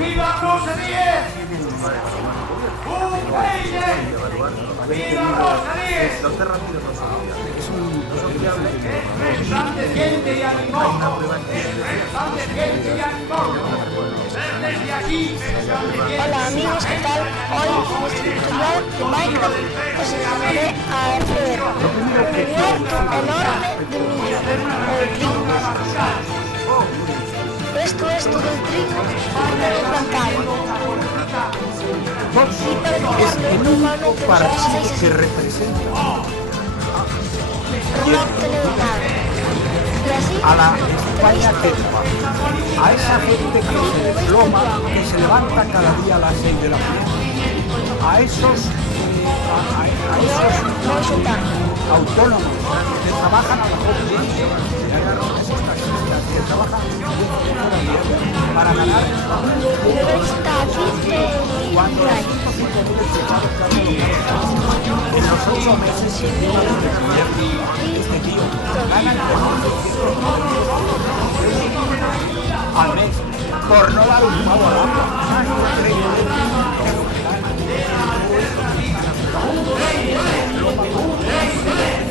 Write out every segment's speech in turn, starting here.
¡Viva Rosa Díez! ¡Ucraina! ¡Viva Rosa Díez! Resplandeciente y animoso. Resplandeciente y animoso. Desde aquí, Hola amigos, ¿qué tal? Hoy en este tutorial de Minecraft os enseñaré a hacer un huerto enorme de mijo o de trigo. Esto es todo el trigo que debes plantar. Y para quitarle un humano para tenemos que representa pero no ha obtenido nada. Y así a la España quechua, a esa gente que se desploma, que se levanta cada día a las 6 de la mañana, a esos autónomos que trabajan a la jornada, esos taxistas que trabajan para ganar pero está aquí cuando los 105.000 empresarios en los 8 meses este tío ganan al mes por no dar un pavo al agua.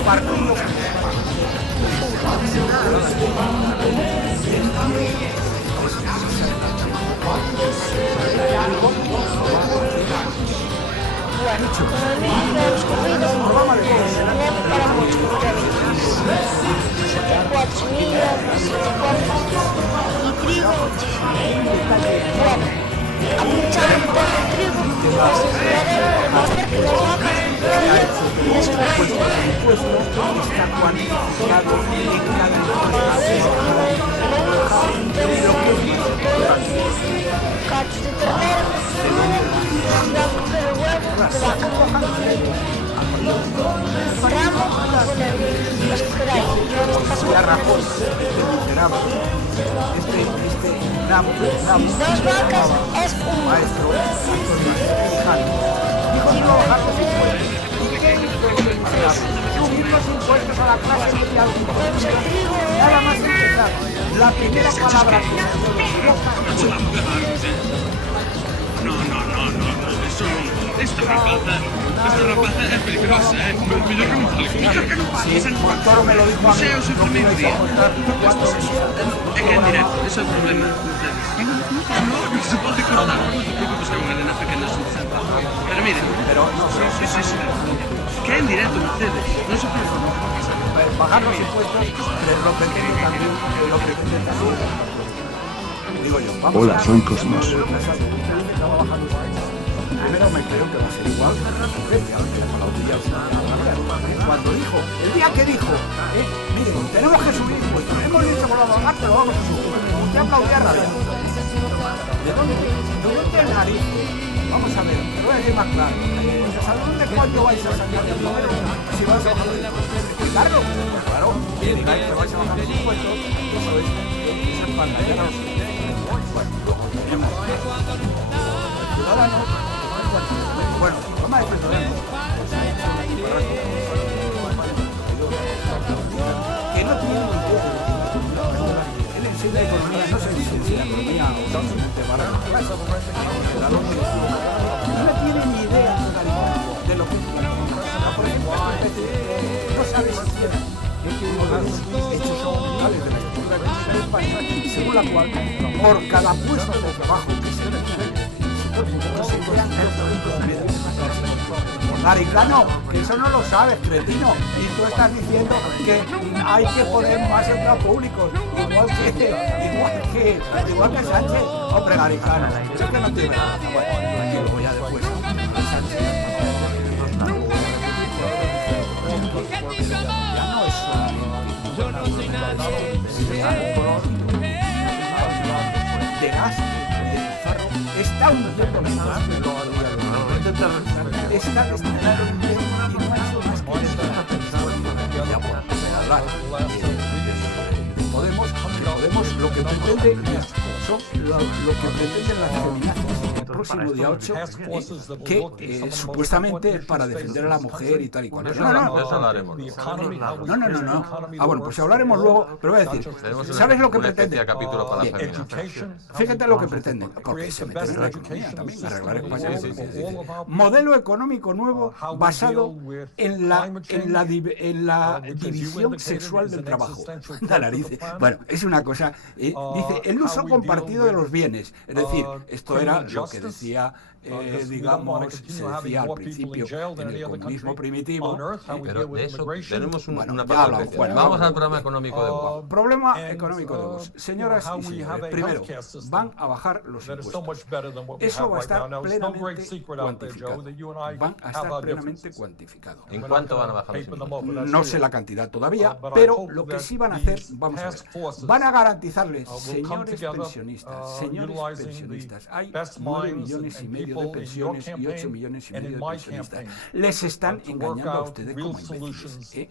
Partido los corridos tenemos para muchos ustedes 74 semillas, 74 y trigo. Bueno, a muchar el trigo os enseñaré cómo hacer que las vacas críen de su vecino. está cuantificado en cada Cachos de ternero y va a coger el huevo de vaca. Ramos y poner los que queráis. la razón miserable. Dos vacas es un maestro dijo que no bajar los impuestos. Subir los impuestos a la clase media alta. Nada más empezar. La primera palabra Esta rapaza es peligrosa, Mellor que non fale comigo. Montoro me lo dijo a mí. Xa é o seu primeiro día. É que en directo, ese é o problema de ustedes. No se pode cortar, non te preocupes que é unha nena pequena suficiente. Pero miren, sí. Que é en directo ustedes, non se preocupen. Bajar los impuestos lo pretende también, digo yo. Hola, soy Cosmos. Primero me creo que va a ser igual cuando dijo, el día que dijo, miren, tenemos que subir impuestos, hemos dicho que lo vamos a bajar, pero vamos a subir. Usted aplaudía rabia. ¿De dónde el nariz? Vamos a ver, te voy a decir más claro. ¿Sabes de cuánto vais a sacar de dinero si vais a bajar los impuestos? Claro, que digáis que vais a bajar los impuestos, eso es, esas pantallas. Bueno, ciudadanos. Bueno, vamos a decir que no tiene ni idea. Él enseña economía, no se licencia en economía de barra. No tiene ni idea de lo que por ejemplo, no sabe si tiene hechos sociales de la estructura del país, según la cual, por cada puesto de trabajo que se recibe, Maricano, que eso no lo sabes, cretino. Y tú estás diciendo que hay que poner más empleados públicos, igual que Sánchez. Hombre, Maricano, eso es que no tiene nada. Bueno, tranquilo, ya después. Ya no es de gas. Está hundiendo la gas, está destinado un bien y no ha hecho más que hablar. Podemos lo que pretende son lo que pretenden las feminazis. próximo día 8, que supuestamente es para defender a la mujer y tal y cual. De eso hablaremos. No. Ah, bueno, pues hablaremos luego, pero voy a decir, ¿sabes lo que pretenden? Capítulo para la feminación. Fíjate lo que pretenden, porque se meten en la economía también, arreglar España. Modelo económico nuevo basado en la división sexual del trabajo. La nariz. Bueno, es una cosa. Dice, el uso compartido de los bienes. Es decir, esto era lo que decía, digamos, se decía al principio en el comunismo primitivo. Pero de eso tenemos una ya hablamos. parte. Bueno, vamos al programa económico de Vox. Problema económico de Vox. Señoras y señores, primero, van a bajar los impuestos. Eso va a estar plenamente cuantificado. Van a estar plenamente cuantificado. ¿En cuánto van a bajar los impuestos? No sé la cantidad todavía, pero lo que sí van a hacer, vamos a ver, van a garantizarles, señores pensionistas, hay 9,5 millones de pensiones y 8,5 millones de pensionistas. Les están engañando a ustedes como imbéciles.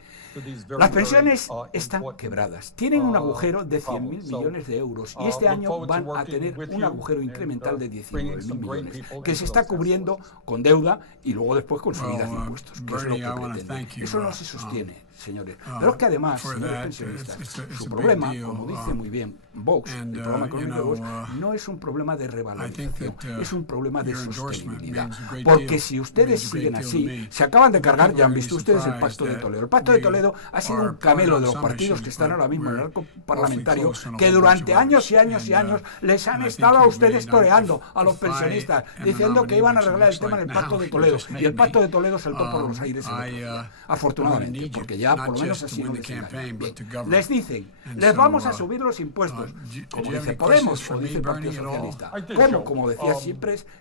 Las pensiones están quebradas, tienen un agujero de 100.000 millones de euros y este año van a tener un agujero incremental de 19.000 millones que se está cubriendo con deuda y luego después con subidas de impuestos, que es lo que pretenden. Eso no se sostiene, señores. Pero es que además, señores pensionistas, su problema, como dice muy bien Vox, el programa económico de Vox, no es un problema de revalorización, es un problema de sostenibilidad. Porque si ustedes siguen así, se acaban de cargar, ya han visto ustedes el Pacto de Toledo. El Pacto de Toledo ha sido un camelo de los partidos que están ahora mismo en el arco parlamentario, que durante años y años y años les han estado a ustedes toreando a los pensionistas, diciendo que iban a arreglar el tema en el Pacto de Toledo. Y el Pacto de Toledo saltó por los aires, afortunadamente, porque ya por lo menos así no les engañan. Les dicen, les vamos a subir los impuestos, como dice Podemos o dice el Partido Socialista. ¿Cómo? Como decía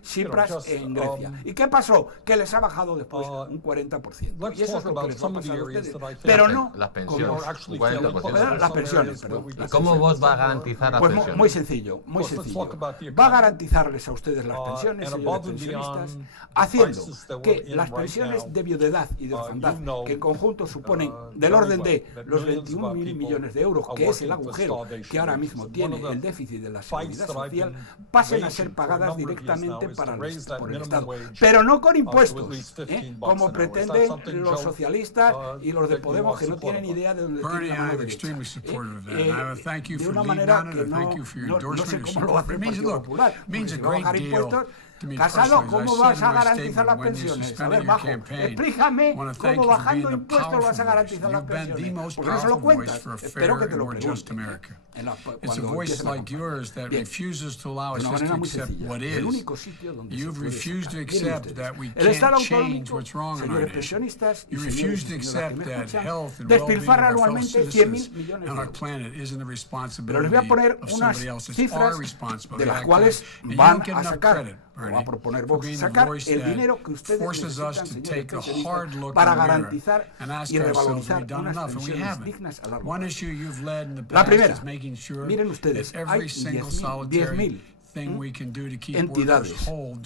Tsipras en Grecia. ¿Y qué pasó? Que les ha bajado después un 40%. Y eso es lo que les va a pasar a ustedes. Pero no las pensiones, un 40%. Las pensiones, perdón. ¿Y cómo vos va a garantizar las pensiones? Muy sencillo, muy sencillo. Va a garantizarles a ustedes las pensiones, señores pensionistas, haciendo que las pensiones de viudedad y de orfandad, que en conjunto suponen del orden de los 21.000 millones de euros, que es el agujero que ahora mismo tiene el déficit de la seguridad social, pasen a ser pagadas directamente por el Estado, pero no con impuestos, como pretenden los socialistas y los de Podemos, que no tienen idea de dónde tienen la mano derecha. De una manera que no sé cómo lo hace el Partido Popular, porque si va a bajar impuestos. Casado, ¿cómo vas a garantizar las pensiones? A ver, Bajo, explícame cómo bajando impuestos vas a garantizar las pensiones. Porque no se lo cuentas. Espero que te lo pregunte. It's a voice like yours that refuses to allow us just to accept what is. You've refused to accept that we can't change what's wrong in our nation. You refuse to accept that health and well-being of our fellow citizens and our planet isn't the responsibility of somebody else. It's our responsibility. De las cuales van a sacar, o va a proponer Vox, sacar el dinero que ustedes necesitan, señores pensionistas, para garantizar y revalorizar unas pensiones dignas a largo plazo. La primera, miren ustedes, hay 10.000 entidades,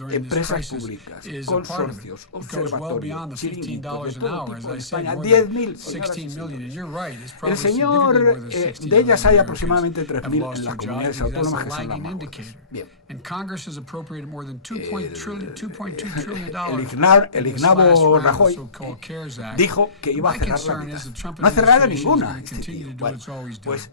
empresas públicas, consorcios, observatorios, chiringuitos, de todo tipo en España, 10.000, señoras y señores. El señor, de ellas hay aproximadamente 3.000 en las comunidades autónomas que son las más fuertes. Bien. El ignavo Rajoy dijo que iba a cerrar la mitad. No ha cerrado ninguna este tío. Bueno, pues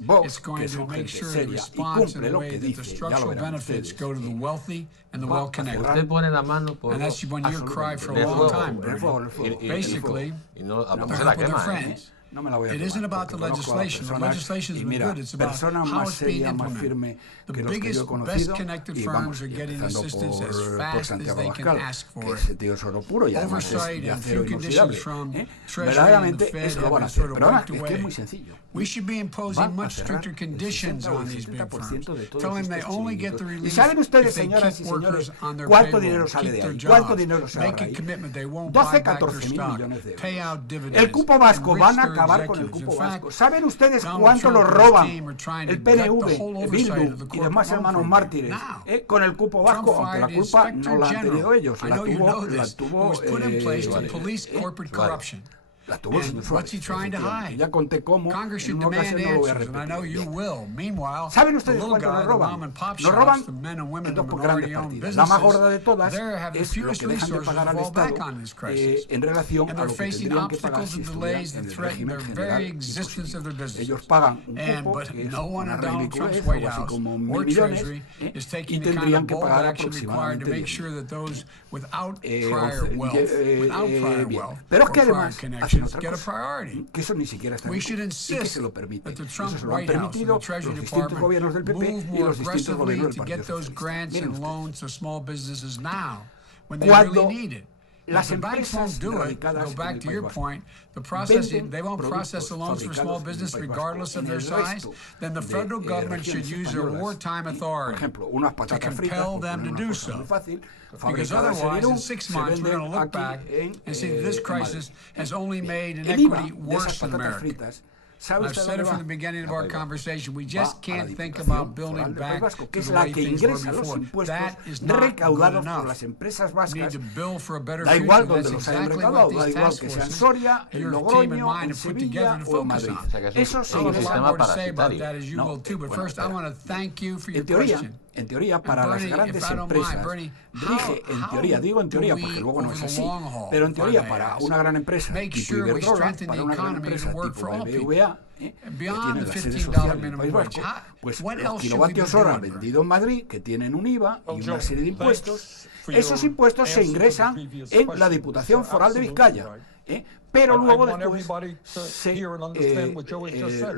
Vox, que son gente seria y cumple lo que dice, ya lo verán ustedes, usted pone la mano por el fuego y no se la quema, no me la voy a tomar, y mira, persona más seria, más firme que los que yo he conocido, y vamos, empezando por Santiago Abascal, que ese tío es oro puro y además es de acero inoxidable. Verdaderamente eso lo van a hacer, pero además es que es muy sencillo. Van a cerrar el 60 o el 70% de todos estos chiringuitos. Y saben ustedes, señoras y señores, cuánto dinero sale de ahí, cuánto dinero se ahorra ahí. 12-14.000 millones de euros. El cupo vasco, van a acabar con el cupo vasco. ¿Saben ustedes cuánto lo roban el PNV, Bildu y demás hermanos mártires con el cupo vasco? Aunque la culpa no la han tenido ellos, la tuvo La tuvo el señor And Suárez. what's he trying to hide? Ya conté cómo, Congress en should una demand ocasión no lo voy a answers, and I know repetir. you will. Meanwhile, ¿Saben the ustedes little cuánto guy, nos the roban? mom and pop Nos roban shops, the men and women, en the dos grandes minority-owned partidas. La más businesses, gorda de todas they have the es lo fewest que dejan de resources pagar to al fall back Estado on this crisis. en relación And a they're lo que facing tendrían que pagar obstacles si and estuvieran delays en that el threaten régimen the general very y existence of their business. ellos pagan un And cupo but que es no one una in Donald Trump's ridiculez, White algo así House como or 1.000 millones, Treasury is y taking the kind tendrían of que bold pagar action required to aproximadamente make 10. sure that those without prior wealth, Bien. Pero es que or prior además hacen connections otra get a cosa, priority. que eso ni siquiera está We en should y que insist se lo permiten. that the Eso Trump se lo han White House and permitido the Treasury los distintos gobiernos del Department PP move y more los distintos aggressively gobiernos del to Partido get those Socialista. grants Miren and ustedes, loans to small businesses now when they cuando really need it. las If the banks empresas won't do it, radicadas go en back el to País your Vasco point, the processing, venden they won't process the loans for small productos business fabricados en el País regardless Vasco of en their el size, resto then the de, federal government should regiones use their españolas. wartime Por authority ejemplo, unas to patatas fritas, compel por them poner to una do cosa so. muy fácil, Because fabricadas en otherwise, Irún, in 6 se months, we're venden going to look aquí back and see that this en crisis Madrid. has only made El IVA inequity de esas worse in patatas America. fritas, ¿sabe I've usted said dónde it from va? the beginning of our conversation. We Va just a la can't think Diputación about building Foral del País back Vasco, que to es the la way que things were ingresa los before. impuestos That is not good recaudados por enough. las empresas We vascas. need to build for a better Da future. igual That's donde los hayan exactly what recaudado, da these igual task que sea en forces, Soria, en your team and Logroño, mine en have put together Sevilla to o en focus Madrid. on. O sea, que Eso es se un I have a lot ingresa. sistema more to say about parasitario. that, as you No, will too. But bueno, first, I espera. want to thank you for your En teoría, para las Bernie, grandes if I don't mind, empresas, Bernie, dirige, en teoría, digo en teoría porque luego no es así, pero en teoría para una gran empresa tipo Iberdrola, para una gran empresa tipo BBVA, que tiene la sede social en el País Vasco, pues los kilovatios hora vendidos en Madrid, que tienen un IVA y una serie de impuestos, esos impuestos se ingresan en la Diputación Foral de Vizcaya. Pero luego después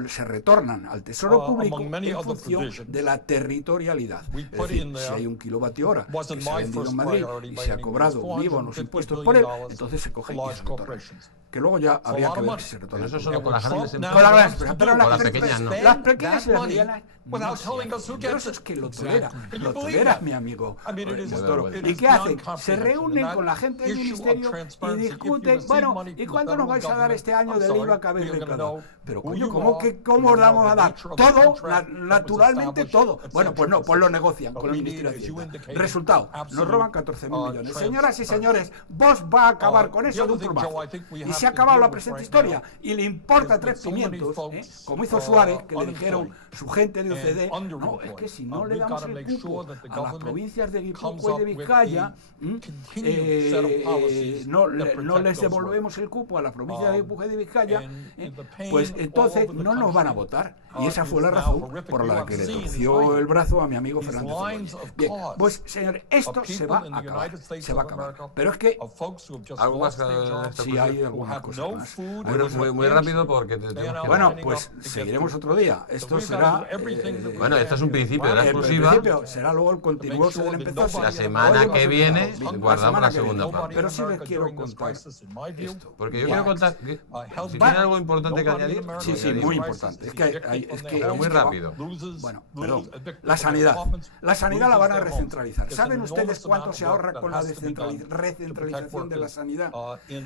se retornan al Tesoro Público en función de la territorialidad. Es decir, si hay un kilovatio hora que se ha vendido en Madrid y se ha cobrado un IVA o unos impuestos por él, entonces se coge y se retorna. Que luego ya habría que ver si se retorna. Pero eso solo con las grandes Con empresas. las grandes empresas, pero Con las pequeñas no. las pequeñas y las medianas no se hacen. Pero eso es que lo tolera mi amigo Montoro. ¿Y qué hacen? Se reúnen con la gente del ministerio y discuten, bueno, ¿y cuánto nos vais a dar este año del IVA que habéis recaudado? Pero coño, ¿cómo os damos a dar? Todo, naturalmente todo. Bueno, pues no, pues lo negocian con el Ministerio de Hacienda. Resultado, nos roban 14.000 millones. Señoras y señores, vos va a acabar con eso de un plumazo. Y se ha acabado la presente historia y le importa 3 pimientos, como hizo Suárez, que le dijeron su gente de UCD, no, es que si no le damos el cupo a las provincias de Guipúzcoa y de Vizcaya, no les devolvemos el cupo a las provincias de Guipúzcoa y de Vizcaya, pues entonces no nos van a votar. Y esa fue la razón por la que le torció el brazo a mi amigo Fernández Cebolla. Bien, pues señores, esto se va a acabar, se va a acabar. Pero es que Algo más que si hay algunas cosas más. muy rápido porque te tenemos que... Bueno, pues seguiremos otro día. Esto será... Bueno, esto es un principio de la el exclusiva. principio será luego el continuoso del empezado. La semana que viene guardamos la segunda parte. parte. Pero sí les quiero contar esto. Porque yo quiero contar... Si tiene algo importante que añadir... Sí, muy importante. Es que pero muy rápido. Bueno, perdón. La sanidad. La sanidad la van a recentralizar. ¿Saben ustedes cuánto se ahorra con la recentralización de la sanidad?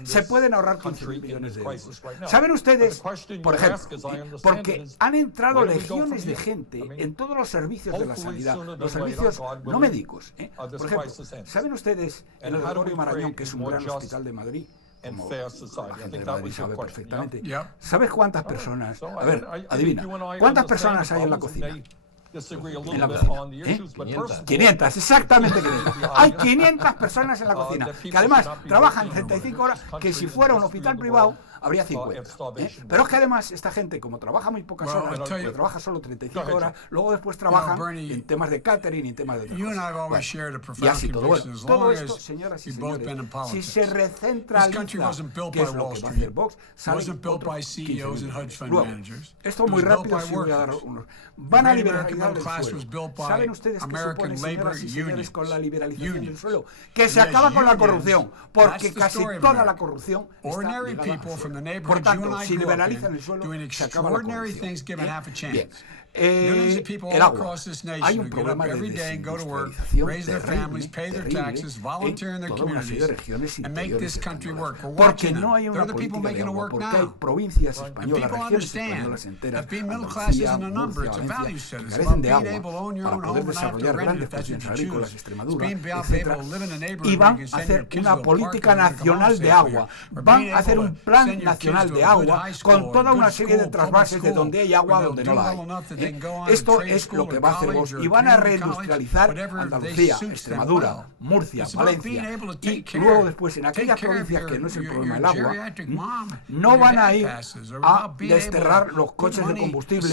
Se pueden ahorrar 15.000 millones de euros. ¿Saben ustedes, por ejemplo, porque han entrado legiones de gente en todos los servicios de la sanidad, los servicios no médicos? Por ejemplo, ¿saben ustedes el Laboratorio Marañón, que es un gran hospital de Madrid? Como la gente de Madrid sabe perfectamente. ¿Sabes cuántas personas? A ver, adivina. ¿Cuántas personas hay en la cocina? En la cocina, 500, exactamente 500. Hay 500 personas en la cocina, que además trabajan 35 horas, que si fuera un hospital privado habría 50. Pero es que además esta gente, como trabaja muy pocas horas, porque trabaja solo 35 horas, luego después trabajan en temas de catering y en temas de otras cosas. Y así todo. Bueno, todo esto, señoras y señores, si se recentraliza, que es lo que va a hacer Vox, salen otros 15.000. Luego, esto muy rápido, si voy a dar unos... Van a liberalizar el suelo. ¿Saben ustedes qué supone, señoras y señores, con la liberalización del suelo? Que se acaba con la corrupción, porque casi toda la corrupción está ligada al suelo. Por tanto, si liberalizan el suelo, se acaba la corrupción. Bien. el agua. Hay un problema de desindustrialización terrible en toda una serie de regiones interiores españolas. Porque no hay una política de agua, porque hay provincias españolas, regiones españolas enteras, Andalucía, Murcia, Valencia, que carecen de agua para poder desarrollar grandes producciones agrícolas, Extremadura, etc. Y van a hacer una política nacional de agua. Van a hacer un plan nacional de agua con toda una serie de trasvases de donde hay agua a donde no la hay. Esto es lo que va a hacer Vox. Y van a reindustrializar Andalucía, Extremadura, Murcia, Valencia. Y luego después en aquellas provincias que no es el problema del agua, no van a ir a desterrar los coches de combustible,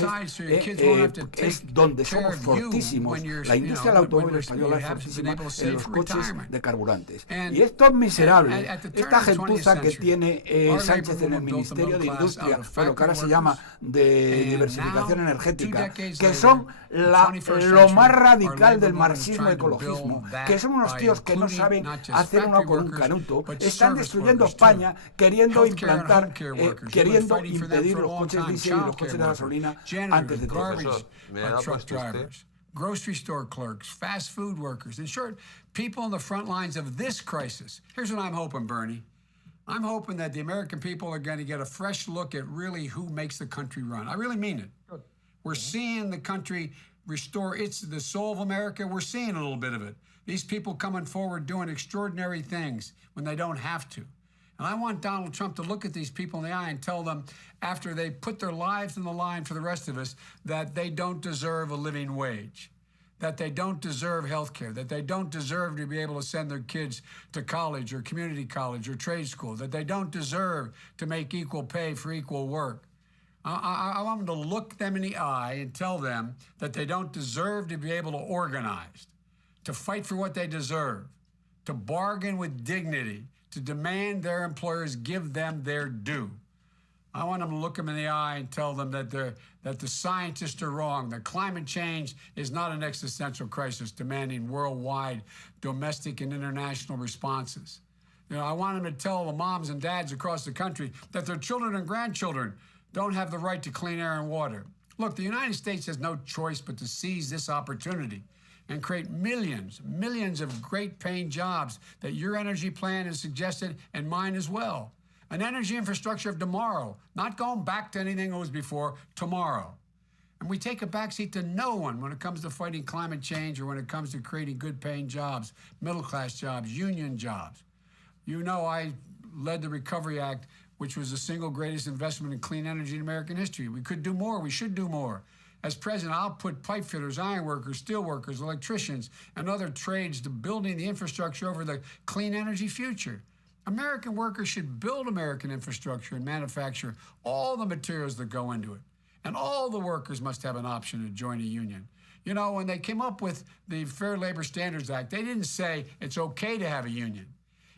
es donde somos fortísimos. La industria del automóvil española es fortísima en los coches de carburantes. Y estos miserables, esta gentuza que tiene Sánchez en el Ministerio de Industria, pero que ahora se llama de diversificación energética, que son lo más radical del marxismo-ecologismo, que son unos tíos que no saben hacer uno con un canuto, están destruyendo España queriendo implantar, queriendo impedir los coches diésel y los coches de gasolina antes de todo. Grocery store clerks, fast food workers, in short, people on the front lines of this crisis. Here's what I'm hoping, Bernie. I'm hoping that the American people are going to get a fresh look at really who makes the country run. I really mean it. Good. We're seeing the country restore the soul of America. We're seeing a little bit of it. These people coming forward doing extraordinary things when they don't have to. And I want Donald Trump to look at these people in the eye and tell them, after they put their lives on the line for the rest of us, that they don't deserve a living wage, that they don't deserve health care, that they don't deserve to be able to send their kids to college or community college or trade school, that they don't deserve to make equal pay for equal work. I want them to look them in the eye and tell them that they don't deserve to be able to organize, to fight for what they deserve, to bargain with dignity, to demand their employers give them their due. I want them to look them in the eye and tell them that the scientists are wrong, that climate change is not an existential crisis demanding worldwide domestic and international responses. I want them to tell the moms and dads across the country that their children and grandchildren don't have the right to clean air and water. Look, the United States has no choice but to seize this opportunity and create millions of great paying jobs that your energy plan has suggested and mine as well. An energy infrastructure of tomorrow, not going back to anything that was before, tomorrow. And we take a backseat to no one when it comes to fighting climate change or when it comes to creating good paying jobs, middle class jobs, union jobs. You know, I led the Recovery Act, which was the single greatest investment in clean energy in American history. We could do more, we should do more. As president, I'll put pipe fitters, iron workers, steel workers, electricians, and other trades to building the infrastructure over the clean energy future. American workers should build American infrastructure and manufacture all the materials that go into it. And all the workers must have an option to join a union. You know, when they came up with the Fair Labor Standards Act, they didn't say it's okay to have a union.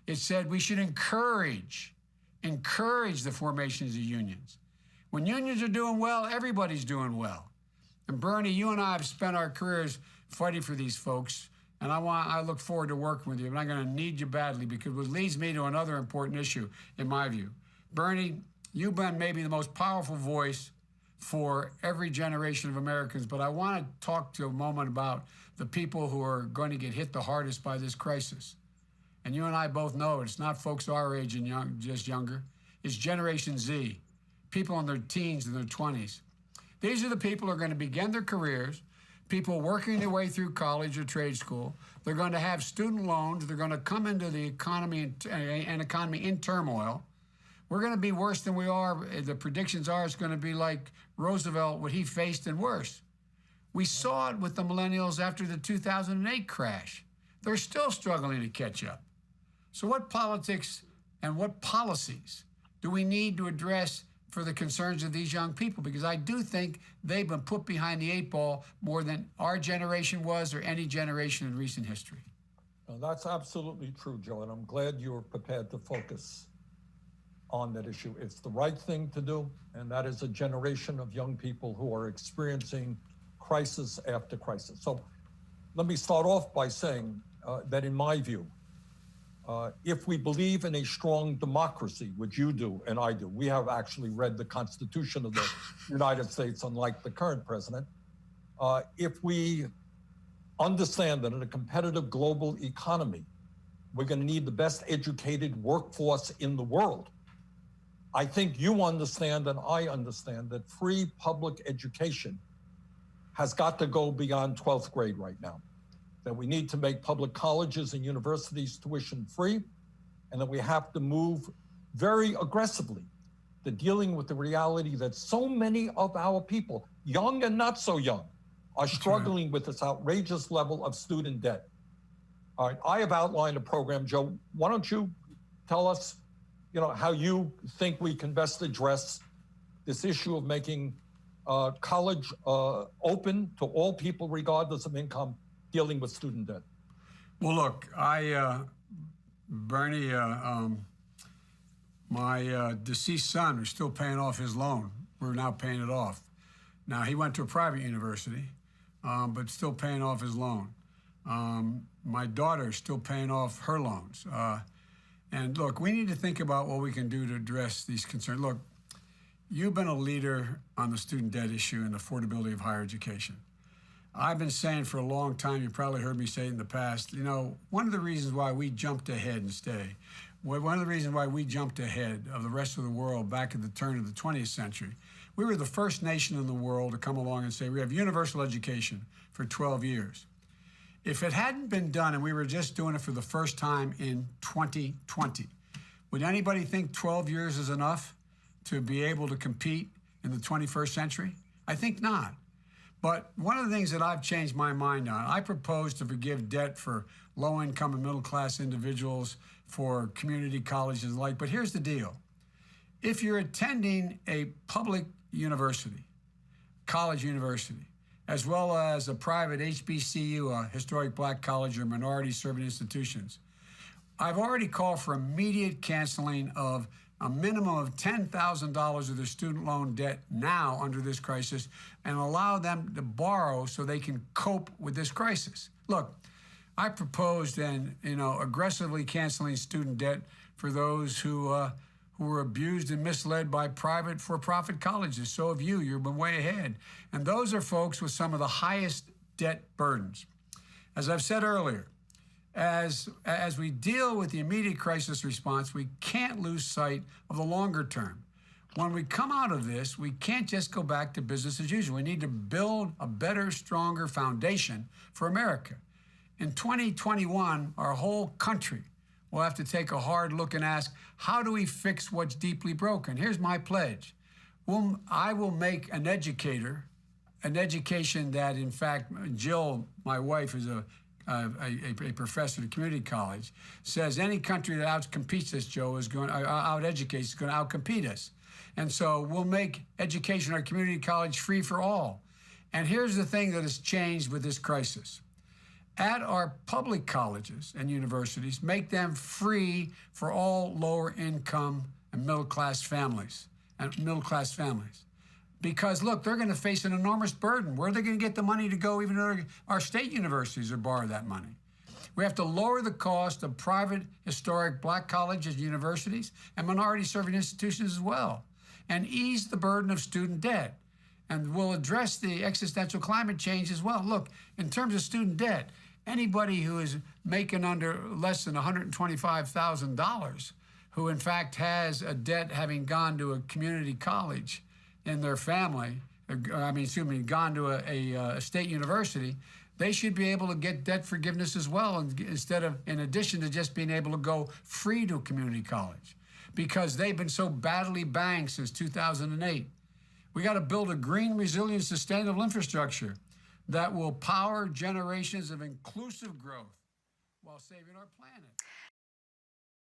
It said we should encourage the formations of unions. When unions are doing well, everybody's doing well. And Bernie, you and I have spent our careers fighting for these folks, and I look forward to working with you, and I'm going to need you badly because it leads me to another important issue, in my view. Bernie, you've been maybe the most powerful voice for every generation of Americans, but I want to talk to you a moment about the people who are going to get hit the hardest by this crisis. And you and I both know it's not folks our age and just younger. It's Generation Z, people in their teens and their 20s. These are the people who are going to begin their careers, people working their way through college or trade school. They're going to have student loans. They're going to come into the economy and economy in turmoil. We're going to be worse than we are. The predictions are it's going to be like Roosevelt, what he faced, and worse. We saw it with the millennials after the 2008 crash. They're still struggling to catch up. So what politics and what policies do we need to address for the concerns of these young people? Because I do think they've been put behind the 8 ball more than our generation was or any generation in recent history. No, that's absolutely true, Joe, and I'm glad you're prepared to focus on that issue. It's the right thing to do, and that is a generation of young people who are experiencing crisis after crisis. So let me start off by saying that in my view, if we believe in a strong democracy, which you do and I do, we have actually read the Constitution of the United States, unlike the current president, If we understand that in a competitive global economy, we're going to need the best educated workforce in the world, I think you understand and I understand that free public education has got to go beyond 12th grade right now, that we need to make public colleges and universities tuition free, and that we have to move very aggressively to dealing with the reality that so many of our people, young and not so young, are struggling with this outrageous level of student debt. All right, I have outlined a program. Joe, why don't you tell us, how you think we can best address this issue of making college open to all people regardless of income, dealing with student debt? Well, look, Bernie, my deceased son is still paying off his loan. We're now paying it off. Now, he went to a private university, but still paying off his loan. My daughter is still paying off her loans. And look, we need to think about what we can do to address these concerns. Look, you've been a leader on the student debt issue and affordability of higher education. I've been saying for a long time, you probably heard me say it in the past, one of the reasons why we jumped ahead one of the reasons why we jumped ahead of the rest of the world back at the turn of the 20th century, we were the first nation in the world to come along and say we have universal education for 12 years. If it hadn't been done and we were just doing it for the first time in 2020, would anybody think 12 years is enough to be able to compete in the 21st century? I think not. But one of the things that I've changed my mind on, I propose to forgive debt for low-income and middle-class individuals, for community colleges and the like. But here's the deal. If you're attending a public university, college university, as well as a private HBCU, a historic black college or minority-serving institutions, I've already called for immediate canceling of a minimum of $10,000 of their student loan debt now under this crisis and allow them to borrow so they can cope with this crisis. Look, I proposed then, aggressively canceling student debt for those who were abused and misled by private for-profit colleges. So have you. You've been way ahead. And those are folks with some of the highest debt burdens. As I've said earlier, as we deal with the immediate crisis response, we can't lose sight of the longer term. When we come out of this, we can't just go back to business as usual. We need to build a better, stronger foundation for America. In 2021, our whole country will have to take a hard look and ask, how do we fix what's deeply broken? Here's my pledge. I will make an education that, in fact, Jill, my wife, is a professor at a community college, says any country that outcompetes us, Joe, is going to out-educate, is going to outcompete us. And so we'll make education at our community college free for all. And here's the thing that has changed with this crisis. At our public colleges and universities, make them free for all lower income and middle-class families. Because, look, they're going to face an enormous burden. Where are they going to get the money to go, even though our state universities or borrow that money? We have to lower the cost of private, historic black colleges and universities and minority-serving institutions as well, and ease the burden of student debt. And we'll address the existential climate change as well. Look, in terms of student debt, anybody who is making under less than $125,000, who in fact has a debt having gone to a community college in their family, gone to a state university, they should be able to get debt forgiveness as well, in addition to just being able to go free to a community college, because they've been so badly banged since 2008. We got to build a green, resilient, sustainable infrastructure that will power generations of inclusive growth while saving our planet.